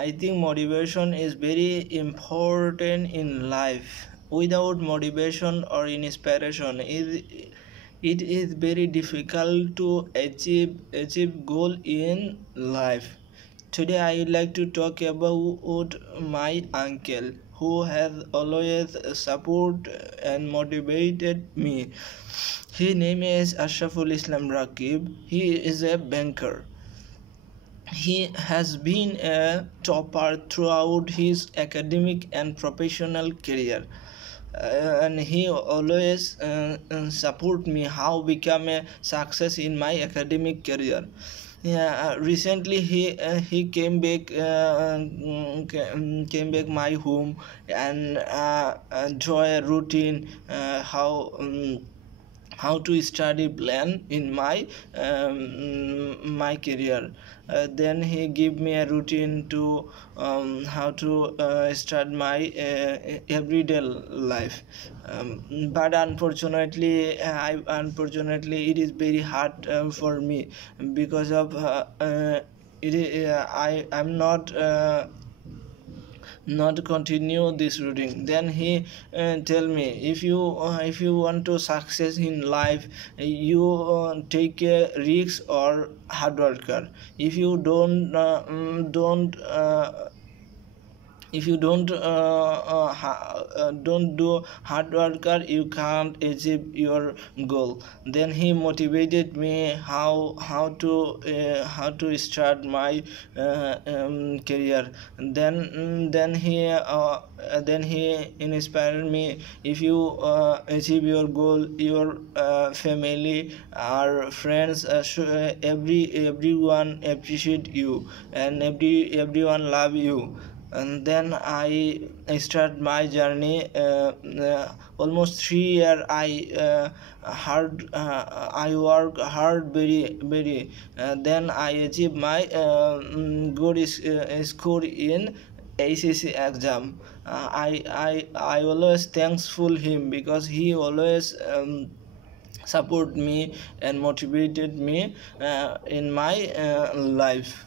I think motivation is very important in life. Without motivation or inspiration, it is very difficult to achieve goal in life. Today I would like to talk about my uncle who has always support and motivated me. His name is Ashraful Islam Rakib. He is a banker. He has been a topper throughout his academic and professional career. And he always support me how become a success in my academic career. Yeah, recently he came back came back my home and draw a routine how to study plan in my career. Then he give me a routine to how to start my everyday life. But unfortunately it is very hard for me because of I am not continue this routine. Then he tell me, if you want to success in life, you take a risk or hard worker. If you don't do hard worker, you can't achieve your goal. Then he motivated me how to start my career. Then he inspired me, if you achieve your goal, your family or friends everyone appreciate you, and everyone love you. And then I start my journey. Almost 3 years I work hard very. Then I achieve my good score in ACC exam. I always thankful him because he always support me and motivated me in my life.